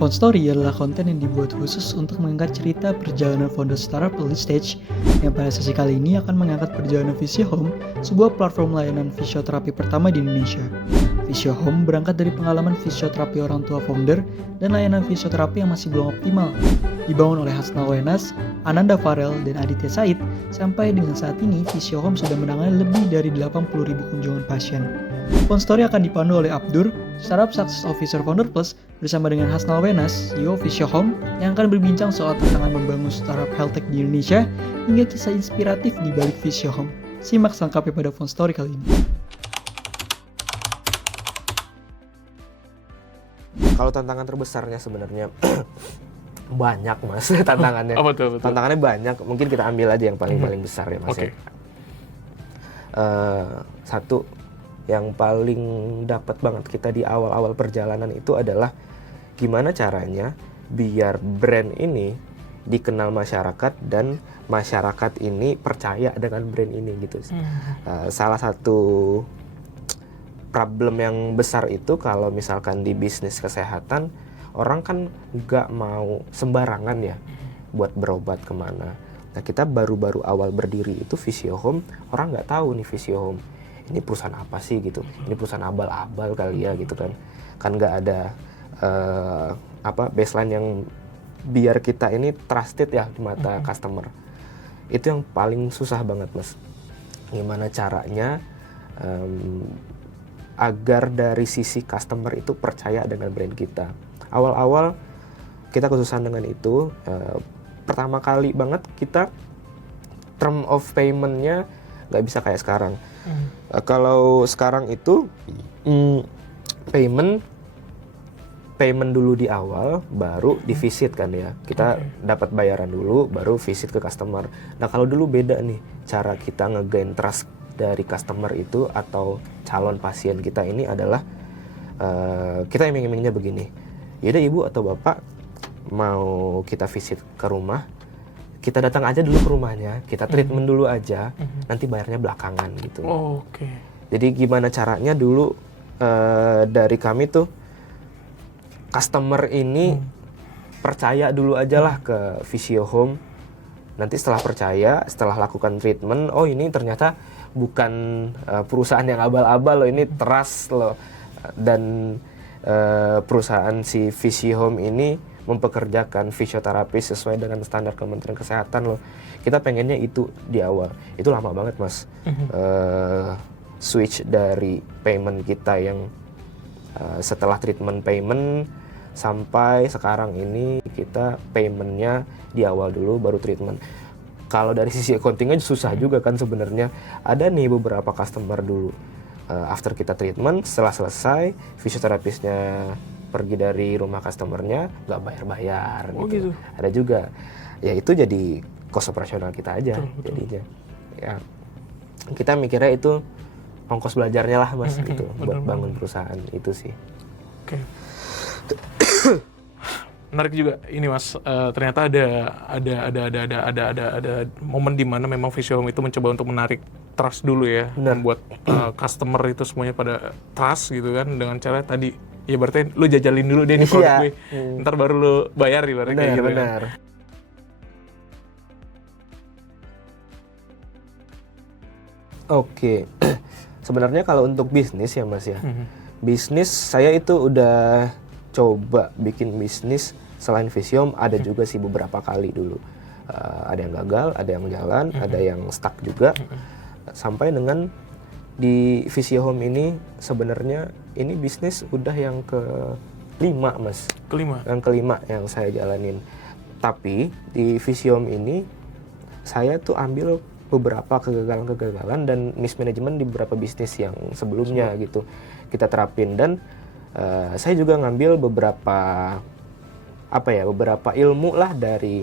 Found Story adalah konten yang dibuat khusus untuk mengangkat cerita perjalanan founder startup early stage yang pada sesi kali ini akan mengangkat perjalanan Visio Home, sebuah platform layanan fisioterapi pertama di Indonesia. Visio Home berangkat dari pengalaman fisioterapi orang tua founder dan layanan fisioterapi yang masih belum optimal. Dibangun oleh Hasnal Wenas, Ananda Farel, dan Aditya Said, sampai dengan saat ini Visio Home sudah menangani lebih dari 80.000 kunjungan pasien. Found Story akan dipandu oleh Abdur, Startup Success Officer Founder Plus, bersama dengan Hasnal Wenas, CEO Visio Home, yang akan berbincang soal tantangan membangun startup health tech di Indonesia, hingga kisah inspiratif di balik Visio Home. Simak selengkapnya pada Found Story kali ini. Kalau tantangan terbesarnya sebenarnya banyak mas tantangannya. Oh, betul. Tantangannya banyak. Mungkin kita ambil aja yang paling besar ya mas. Okay. Satu yang paling dapat banget kita di awal-awal perjalanan itu adalah gimana caranya biar brand ini dikenal masyarakat dan masyarakat ini percaya dengan brand ini gitu. Salah satu problem yang besar itu kalau misalkan di bisnis kesehatan, orang kan nggak mau sembarangan ya buat berobat kemana. Nah kita baru-baru awal berdiri itu Visio Home, orang nggak tahu nih Visio Home ini perusahaan apa sih gitu, ini perusahaan abal-abal kali ya gitu kan nggak ada baseline yang biar kita ini trusted ya di mata customer. Itu yang paling susah banget mas, gimana caranya agar dari sisi customer itu percaya dengan brand kita. Awal-awal kita kesusahan dengan itu. Pertama kali banget kita term of payment-nya nggak bisa kayak sekarang. Kalau sekarang itu payment dulu di awal, baru di visit kan ya. Kita dapat bayaran dulu, baru visit ke customer. Nah kalau dulu beda nih cara kita nge-gain trust dari customer itu atau calon pasien kita ini adalah kita iming-imingnya begini. Yaudah ibu atau bapak mau kita visit ke rumah, kita datang aja dulu ke rumahnya, kita treatment dulu aja, nanti bayarnya belakangan gitu. Oke. Jadi gimana caranya dulu dari kami tuh customer ini percaya dulu aja lah ke Visio Home. Nanti setelah percaya, setelah lakukan treatment, oh ini ternyata bukan perusahaan yang abal-abal loh, ini trust loh. Dan perusahaan si Visio Home ini mempekerjakan fisioterapis sesuai dengan standar Kementerian Kesehatan loh. Kita pengennya itu di awal. Itu lama banget mas. Switch dari payment kita yang setelah treatment payment sampai sekarang ini kita paymentnya di awal dulu baru treatment. Kalau dari sisi accounting aja susah juga kan sebenarnya. Ada nih beberapa customer dulu after kita treatment, setelah selesai fisioterapisnya pergi dari rumah customernya nggak bayar-bayar gitu. Ada juga. Ya itu jadi cost operasional kita aja. Betul. Jadinya. Ya kita mikirnya itu ongkos belajarnya lah mas gitu buat bangun perusahaan itu sih. Oke. Menarik juga ini mas, ternyata ada momen di mana memang Visio Home itu mencoba untuk menarik trust dulu ya. Benar. Membuat customer itu semuanya pada trust gitu kan dengan cara tadi ya berarti lu jajalin dulu deh nih produk gue, ntar baru lu bayar ibaratnya kayak gitu. Benar. Ya. Oke, sebenarnya kalau untuk bisnis ya mas ya, bisnis saya itu udah coba bikin bisnis selain Visio Home, ada juga sih beberapa kali dulu. Ada yang gagal, ada yang jalan, ada yang stuck juga. Sampai dengan di Visio Home ini sebenarnya ini bisnis udah yang kelima mas. Yang kelima yang saya jalanin. Tapi di Visio Home ini saya tuh ambil beberapa kegagalan-kegagalan dan mismanagement di beberapa bisnis yang sebelumnya gitu kita terapin. Dan saya juga ngambil beberapa ilmu lah dari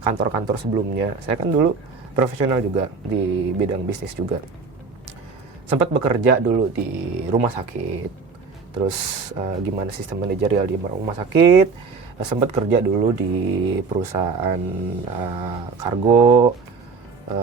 kantor-kantor sebelumnya. Saya kan dulu profesional juga di bidang bisnis juga. Sempat bekerja dulu di rumah sakit. Terus gimana sistem manajerial di rumah sakit. Sempat kerja dulu di perusahaan kargo,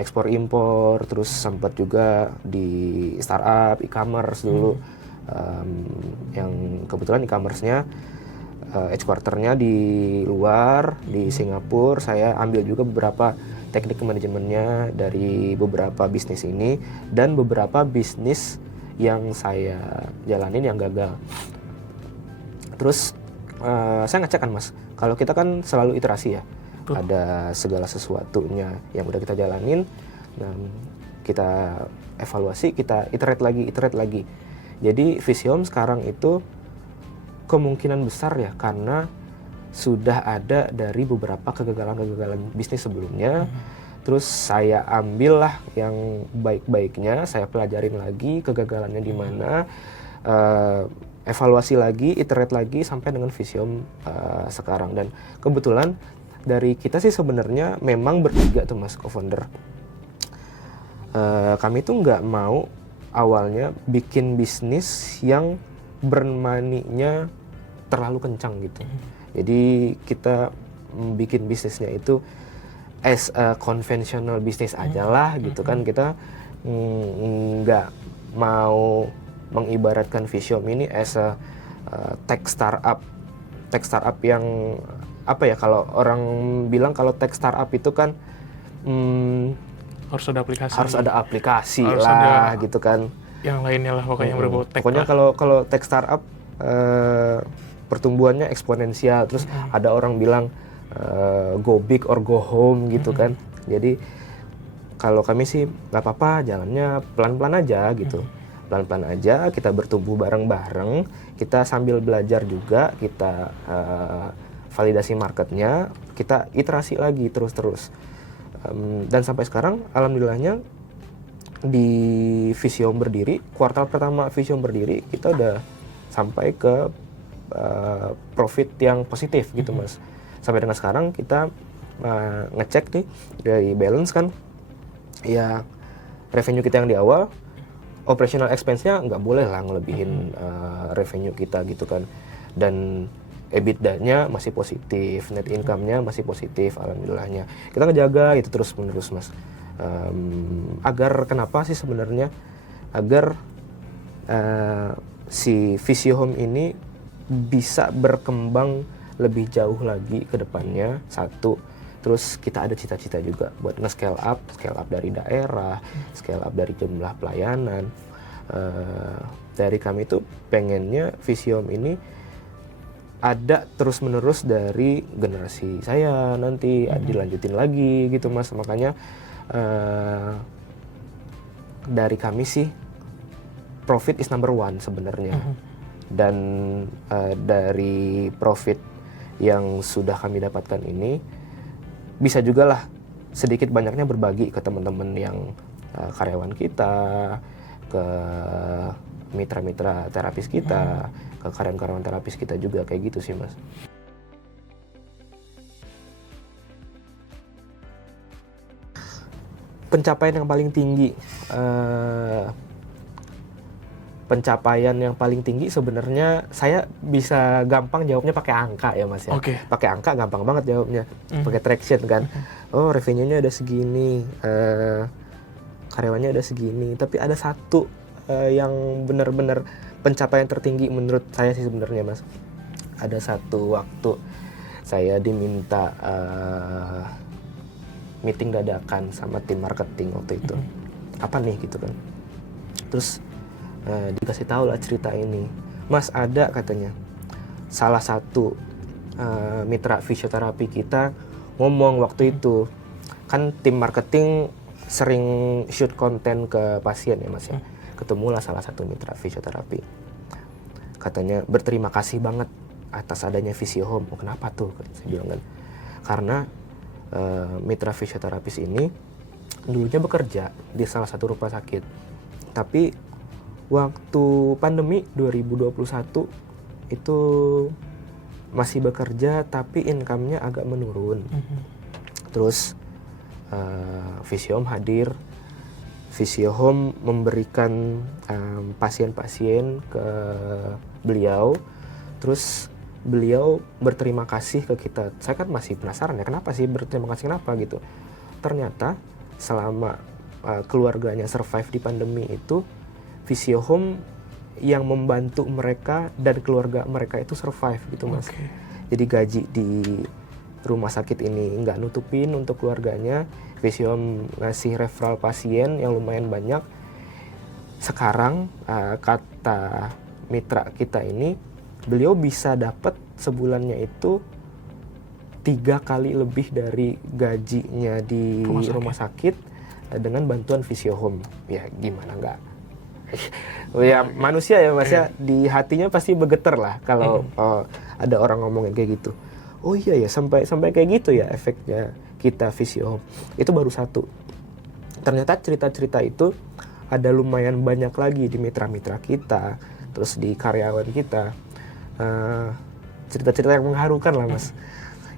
ekspor impor. Terus sempat juga di startup e-commerce dulu. Yang kebetulan e-commerce-nya headquarternya di luar, di Singapura. Saya ambil juga beberapa teknik manajemennya dari beberapa bisnis ini, dan beberapa bisnis yang saya jalanin yang gagal. Terus saya ngecek kan Mas, kalau kita kan selalu iterasi ya. Ada segala sesuatunya yang udah kita jalanin, dan kita evaluasi, kita iterate lagi. Jadi Visiom sekarang itu kemungkinan besar ya, karena sudah ada dari beberapa kegagalan bisnis sebelumnya. Terus saya ambillah yang baik-baiknya, saya pelajarin lagi kegagalannya di mana, evaluasi lagi, iterate lagi sampai dengan Visiom sekarang. Dan kebetulan dari kita sih sebenarnya memang bertiga tuh Mas, co-founder. Kami tuh nggak mau awalnya bikin bisnis yang burn money-nya terlalu kencang gitu. Jadi kita bikin bisnisnya itu as a conventional business aja lah gitu kan. Kita nggak mau mengibaratkan Visiom ini as a tech startup yang apa ya, kalau orang bilang kalau tech startup itu kan harus ada aplikasi harus lah ada, gitu kan, yang lainnya lah pokoknya yang berbau tech pokoknya lah. kalau tech startup pertumbuhannya eksponensial. Terus ada orang bilang go big or go home gitu kan. Jadi kalau kami sih nggak apa-apa, jalannya pelan-pelan aja gitu. Pelan-pelan aja, kita bertumbuh bareng-bareng, kita sambil belajar juga, kita validasi marketnya, kita iterasi lagi terus-terus. Dan sampai sekarang alhamdulillahnya di Visiom berdiri, kuartal pertama Visiom berdiri, kita udah sampai ke profit yang positif gitu Mas. Sampai dengan sekarang kita ngecek nih dari balance kan, ya revenue kita yang di awal, operational expense-nya nggak boleh lah ngelebihin revenue kita gitu kan. Dan EBITDA-nya masih positif, net income-nya masih positif, alhamdulillahnya. Kita ngejaga itu terus-menerus Mas. Agar kenapa sih sebenarnya? Agar si Visiom ini bisa berkembang lebih jauh lagi ke depannya, satu. Terus kita ada cita-cita juga buat nge-scale up dari daerah, scale up dari jumlah pelayanan. Dari kami tuh pengennya Visiom ini ada terus-menerus dari generasi saya nanti, dilanjutin lagi gitu Mas. Makanya dari kami sih profit is number one sebenarnya. Dan dari profit yang sudah kami dapatkan ini, bisa juga lah sedikit banyaknya berbagi ke teman-teman yang karyawan kita, ke mitra-mitra terapis kita, ke karyawan-karyawan terapis kita juga, kayak gitu sih Mas. Pencapaian yang paling tinggi, sebenarnya saya bisa gampang jawabnya pakai angka ya Mas ya. Pakai angka gampang banget jawabnya, pakai traction kan. Oh revenue-nya ada segini, karyawannya ada segini. Tapi ada satu yang benar-benar pencapaian tertinggi menurut saya sih sebenarnya Mas. Ada satu waktu saya diminta meeting dadakan sama tim marketing waktu itu. Apa nih gitu kan. Terus dikasih tahu lah cerita ini. Mas, ada katanya salah satu mitra fisioterapi kita ngomong waktu itu. Kan tim marketing sering shoot konten ke pasien ya Mas ya. Ketemulah salah satu mitra fisioterapi. Katanya berterima kasih banget atas adanya Visiom. Oh kenapa tuh? Saya bilang kan. Karena mitra fisioterapis ini dulunya bekerja di salah satu rumah sakit. Tapi waktu pandemi 2021 itu masih bekerja tapi income-nya agak menurun. Terus Visiom hadir. Visiom memberikan pasien-pasien ke beliau. Terus beliau berterima kasih ke kita. Saya kan masih penasaran ya, kenapa sih berterima kasih, kenapa gitu. Ternyata selama keluarganya survive di pandemi itu, Visiom yang membantu mereka dan keluarga mereka itu survive gitu Mas. Jadi gaji di rumah sakit ini nggak nutupin untuk keluarganya, Visiom ngasih referral pasien yang lumayan banyak. Sekarang kata mitra kita ini, beliau bisa dapat sebulannya itu 3 kali lebih dari gajinya di rumah sakit dengan bantuan Visiom. Ya gimana nggak? Ya manusia ya Mas ya, di hatinya pasti bergetar lah kalau ada orang ngomongin kayak gitu. Oh iya ya, sampai kayak gitu ya efeknya kita Visiom. Itu baru satu. Ternyata cerita-cerita itu ada lumayan banyak lagi di mitra-mitra kita, terus di karyawan kita. Cerita-cerita yang mengharukan lah Mas.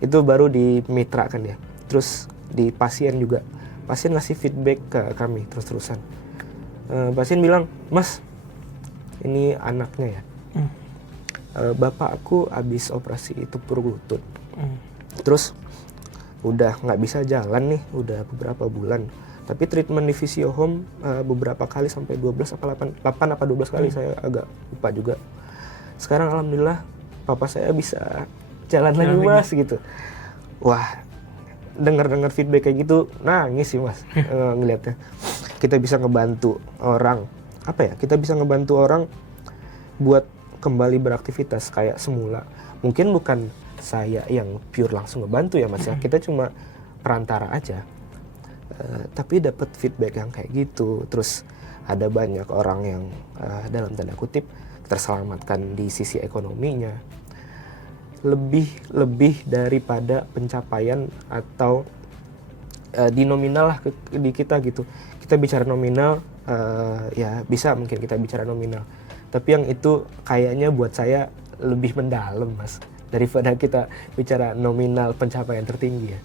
Itu baru di mitra kan ya. Terus di pasien juga. Pasien ngasih feedback ke kami terus-terusan. Pasien bilang, Mas, ini anaknya ya. Bapak aku habis operasi tupur lutut. Terus udah nggak bisa jalan nih, udah beberapa bulan. Tapi treatment di Visiom beberapa kali sampai 12 apa 8 apa 12 kali, saya agak lupa juga. Sekarang alhamdulillah papa saya bisa jalan lagi Mas gitu. Wah, dengar feedback kayak gitu nangis sih Mas ngelihatnya. Kita bisa ngebantu orang, apa ya? Kita bisa ngebantu orang buat kembali beraktivitas kayak semula. Mungkin bukan saya yang pure langsung ngebantu ya Mas ya. Kita cuma perantara aja. Tapi dapat feedback yang kayak gitu. Terus ada banyak orang yang dalam tanda kutip terselamatkan di sisi ekonominya. Lebih daripada pencapaian atau di nominal lah di kita gitu. Kita bicara nominal ya bisa mungkin kita bicara nominal. Tapi yang itu kayaknya buat saya lebih mendalam Mas, daripada kita bicara nominal pencapaian tertinggi ya.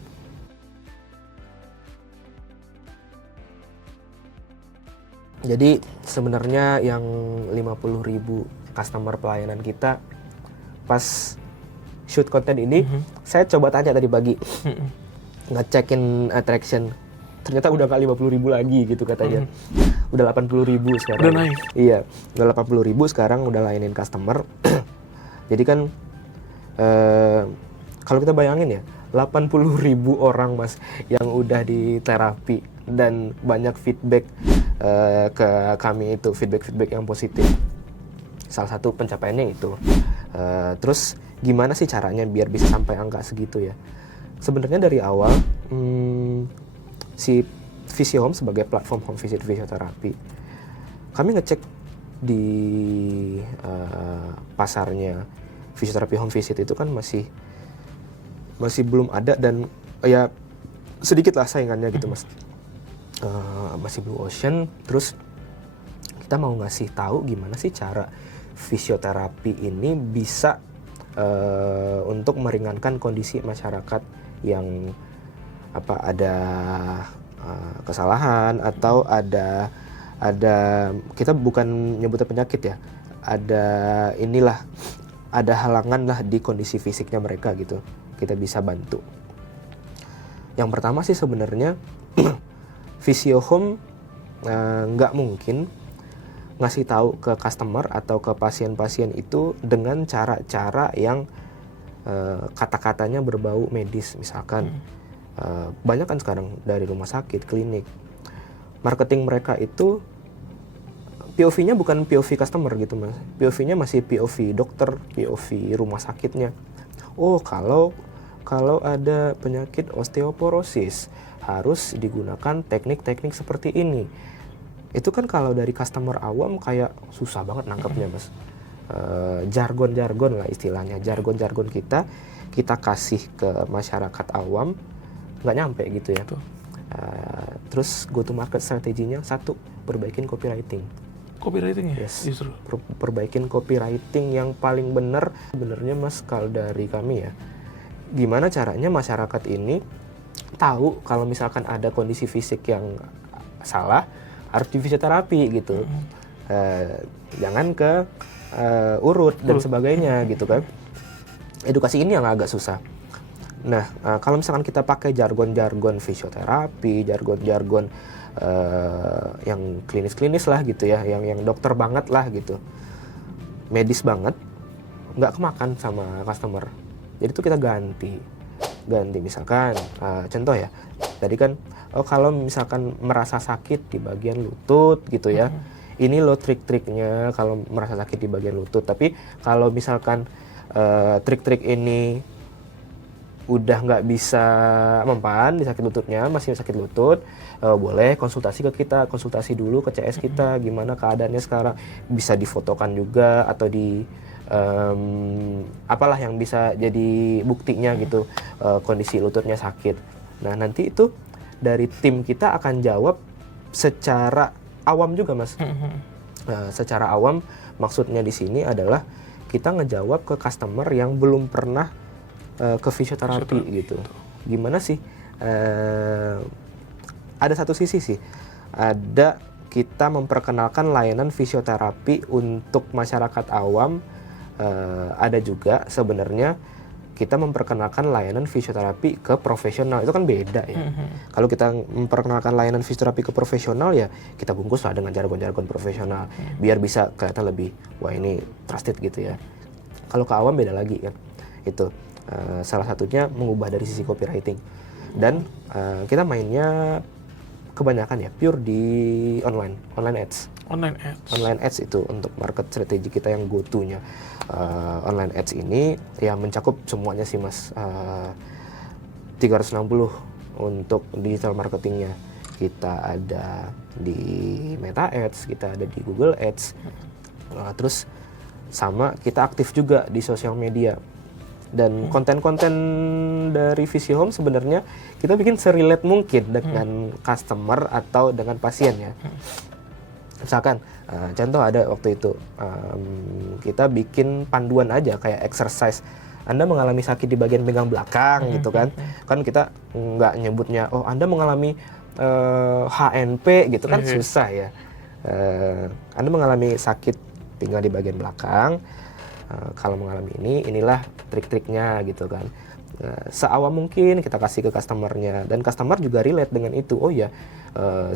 Jadi sebenarnya yang 50.000 customer pelayanan kita pas shoot konten ini, saya coba tanya tadi pagi, ngecekin attraction, ternyata udah nggak 50.000 lagi gitu katanya. Udah 80.000 sekarang. Udah naik? Iya, udah 80.000 sekarang udah layanin customer. Jadi kan kalau kita bayangin ya, 80.000 orang Mas yang udah di terapi dan banyak feedback ke kami itu, feedback yang positif. Salah satu pencapaiannya itu. Terus gimana sih caranya biar bisa sampai angka segitu ya? Sebenarnya dari awal si Visiom sebagai platform home visit fisioterapi, kami ngecek di pasarnya fisioterapi home visit itu kan masih belum ada dan ya sedikit lah saingannya gitu Mas. Masih blue ocean. Terus kita mau ngasih tahu gimana sih cara fisioterapi ini bisa untuk meringankan kondisi masyarakat yang ada kesalahan atau ada kita bukan nyebutnya penyakit ya, ada halangan lah di kondisi fisiknya mereka gitu, kita bisa bantu. Yang pertama sih sebenarnya Visiom nggak mungkin ngasih tahu ke customer atau ke pasien-pasien itu dengan cara-cara yang kata-katanya berbau medis misalkan. Banyak kan sekarang dari rumah sakit, klinik, marketing mereka itu POV-nya bukan POV customer gitu Mas, POV-nya masih POV dokter, POV rumah sakitnya. Oh kalau ada penyakit osteoporosis harus digunakan teknik-teknik seperti ini. Itu kan kalau dari customer awam kayak susah banget nangkepnya Mas. Jargon-jargon lah istilahnya, jargon-jargon kita kasih ke masyarakat awam nggak nyampe gitu ya. Terus go to market strateginya satu, perbaikin copywriting. Copywriting ya? Yes. Justru Perbaikin copywriting yang paling benar sebenarnya Mas kalau dari kami ya. Gimana caranya masyarakat ini tahu kalau misalkan ada kondisi fisik yang salah harus di fisioterapi gitu. Jangan ke urut dan sebagainya gitu kan. Edukasi ini yang agak susah. Nah, kalau misalkan kita pakai jargon-jargon fisioterapi, jargon-jargon yang klinis-klinis lah gitu ya, yang dokter banget lah gitu. medis banget, nggak kemakan sama customer. Jadi itu kita ganti misalkan contoh ya, tadi kan kalau misalkan merasa sakit di bagian lutut gitu ya, ini loh trik-triknya kalau merasa sakit di bagian lutut. Tapi kalau misalkan trik-trik ini udah nggak bisa mempan di sakit lututnya, masih sakit lutut, boleh konsultasi ke kita, konsultasi dulu ke CS kita, gimana keadaannya sekarang, bisa difotokan juga atau apalah yang bisa jadi buktinya gitu, kondisi lututnya sakit. Nah nanti itu dari tim kita akan jawab secara awam juga mas. Secara awam maksudnya di sini adalah kita ngejawab ke customer yang belum pernah ke fisioterapi gitu. Gimana sih? Ada satu sisi sih, ada kita memperkenalkan layanan fisioterapi untuk masyarakat awam. Ada juga sebenarnya kita memperkenalkan layanan fisioterapi ke profesional, itu kan beda ya. Kalau kita memperkenalkan layanan fisioterapi ke profesional ya kita bungkus lah dengan jargon-jargon profesional biar bisa kelihatan lebih wah ini trusted gitu ya. Kalau ke awam beda lagi kan. Itu salah satunya mengubah dari sisi copywriting. Dan kita mainnya kebanyakan ya pure di online ads. Online ads itu untuk market strategi kita yang go-to-nya. Online ads ini ya mencakup semuanya sih mas, 360 untuk digital marketingnya. Kita ada di Meta Ads, kita ada di Google Ads, terus sama kita aktif juga di sosial media. Dan konten-konten dari Visiihome sebenarnya kita bikin serelate mungkin dengan customer atau dengan pasien ya. Misalkan contoh ada waktu itu kita bikin panduan aja kayak exercise. Anda mengalami sakit di bagian pinggang belakang gitu kan. Kan kita nggak nyebutnya Anda mengalami HNP gitu kan susah ya. Anda mengalami sakit pinggang di bagian belakang. Kalau mengalami inilah trik-triknya gitu kan. Seawam mungkin kita kasih ke customernya dan customer juga relate dengan itu. Oh ya,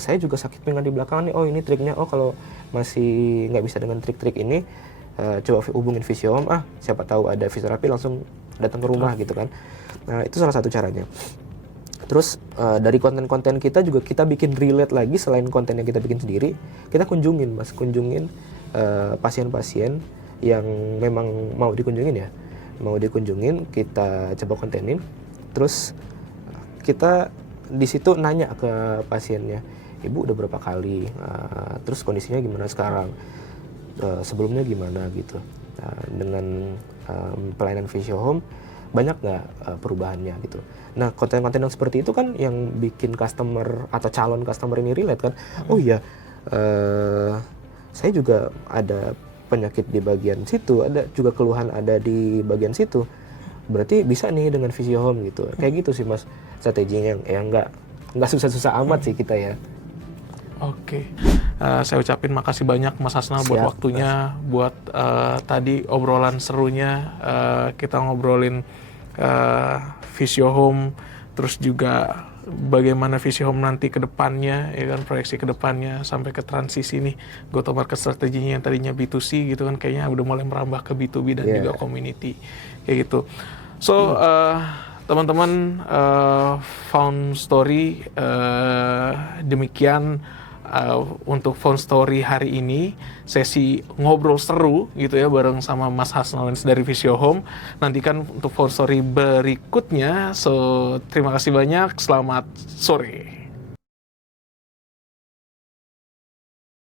saya juga sakit pinggang di belakang nih. Oh ini triknya. Oh kalau masih nggak bisa dengan trik-trik ini, coba hubungin Visiihome. Siapa tahu ada fisioterapi langsung datang ke rumah gitu kan. Nah itu salah satu caranya. Terus dari konten-konten kita juga kita bikin relate lagi selain konten yang kita bikin sendiri. Kita kunjungin pasien-pasien yang memang mau dikunjungin ya, kita coba kontenin, terus kita di situ nanya ke pasiennya, ibu udah berapa kali, terus kondisinya gimana sekarang, sebelumnya gimana gitu. Dengan pelayanan Visiihome banyak nggak perubahannya gitu. Nah konten-konten yang seperti itu kan yang bikin customer atau calon customer ini relate kan. Oh iya, saya juga ada penyakit di bagian situ, ada juga keluhan ada di bagian situ, berarti bisa nih dengan Visiihome gitu. Kayak gitu sih mas strateginya yang nggak susah-susah amat sih kita ya. Oke. Saya ucapin makasih banyak Mas Hasnal buat waktunya, buat tadi obrolan serunya. Kita ngobrolin Visiihome, terus juga bagaimana Visiihome nanti ke depannya, ya kan, proyeksi ke depannya sampai ke transisi nih go-to market strateginya yang tadinya B2C gitu kan, kayaknya udah mulai merambah ke B2B dan juga community kayak gitu. So teman-teman, Found Story demikian untuk Found Story hari ini, sesi ngobrol seru gitu ya bareng sama Mas Hasnal dari Visiihome. Nantikan untuk Found Story berikutnya. So terima kasih banyak, selamat sore.